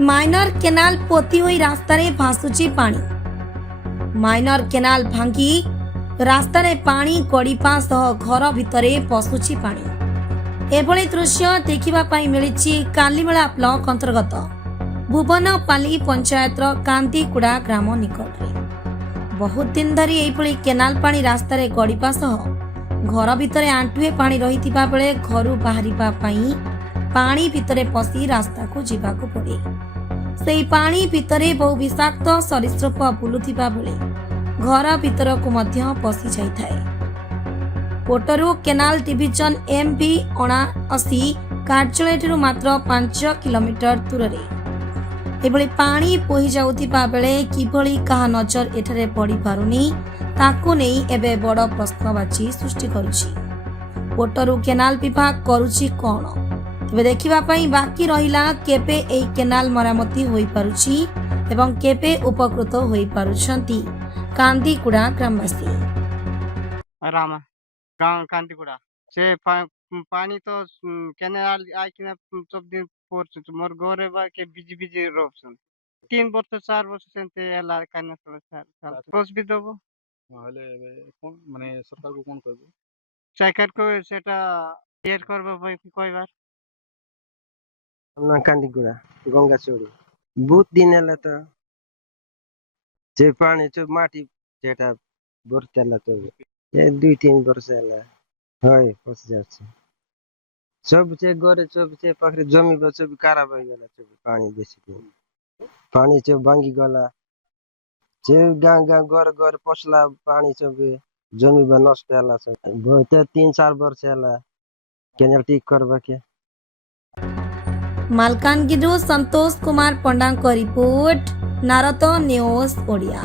Minor canal पोती होई रास्ता रे भासुची पानी। माइनर केनाल भांगी रास्ता रे पानी गड़िपा सह घर भितरे पशुची पानी। एभली दृश्य देखिबा पई मिलिछि कालीमेला ब्लॉक अंतर्गत भुवनपाली पंचायत कांदीकुड़ा ग्राम निकट रे। बहुत दिन धरी एभली केनाल पानी रास्ता रे गड़िपा सह घर भितरे आंटुए पानी रहिथिबा बेले घरु बाहरिबा पई पानी भितरे पसी रास्ता को जीवाकू पड़े। सेई पानी भितरे बहु विषाक्त सरीसृप बुलुथिबा बेले घर भितर को मध्य पसी जाइथाए। पोटरू केनाल डिविजन एमबी 79 कार्यालय मात्र 5 किलोमीटर दूर रे एभली पानी बोही जाउथिबा बेले किभली कहा नजर एठारे पड़ी पारुनी ताकू नेई एबे बड़ प्रश्नवाची सृष्टि करुछि। पोटरू केनाल विभाग करुछि कोन तेबे देखिबा पई बाकी रहिला केबे एई केनाल मरामती होई पारुछि एवं केबे उपकृत होई पारुछंती कांदीकुड़ा ग्रामवासी। रामा गांव कांदीकुड़ा से पानी तो केनाल आइकिना सब दिन पोरछ मोर गोरे बा के बिजी बिजी रोपसन 3 वर्ष 4 वर्ष सेंते एला काना सर कोस भी देबो हेले कोन माने सरकार को कोन कहबो सरकार को सेटा क्लियर करबो भाई कोई बार ना कांदीकुड़ा गंगा चोरी बहुत दिन ହେଲା ତ जे पानी जो माटी जेटा बोरतेला तो ये 2-3 वर्ष ହେଲା हाय पस जाछ सब जे गोरे सब जे पाखरे जमी बच भी खराब हो गेला सब पानी बेसी पानी जो भांगी गला जे गांगा घर घर पसला पानी सब जमी बा नष्ट होला सब बहुत 3-4 वर्ष ହେଲା केनाल ठीक करबा के। मालकानगिरी संतोष कुमार पंडा रिपोर्ट नारद न्यूज ओडिया।